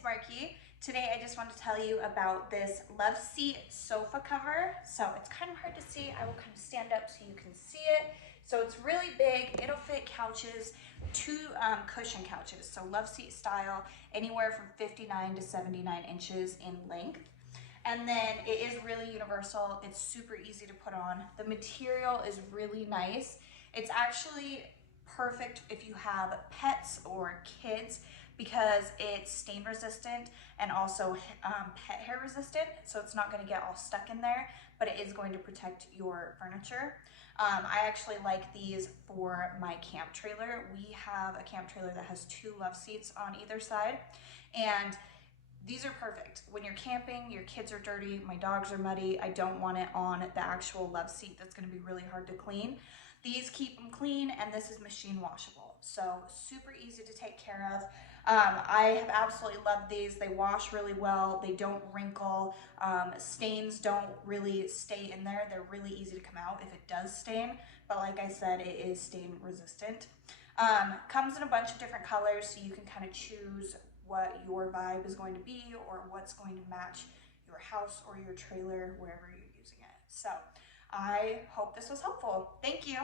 it's Marky. Today I just want to tell you about this Loveseat sofa cover. So it's kind of hard to see. I will kind of stand up so you can see it. So it's really big. It'll fit couches, two cushion couches. So Loveseat style, anywhere from 59 to 79 inches in length. And then it is really universal. It's super easy to put on. The material is really nice. It's actually perfect if you have pets or kids because it's stain resistant and also pet hair resistant. So it's not going to get all stuck in there, but it is going to protect your furniture. I actually like these for my camp trailer. We have a camp trailer that has two love seats on either side, and these are perfect. When you're camping, your kids are dirty, my dogs are muddy, I don't want it on the actual love seat that's gonna be really hard to clean. These keep them clean, and this is machine washable. So super easy to take care of. I have absolutely loved these. They wash really well, they don't wrinkle, stains don't really stay in there. They're really easy to come out if it does stain, but like I said, it is stain resistant. Comes in a bunch of different colors, so you can kind of choose what your vibe is going to be or what's going to match your house or your trailer wherever you're using it. So I hope this was helpful. Thank you.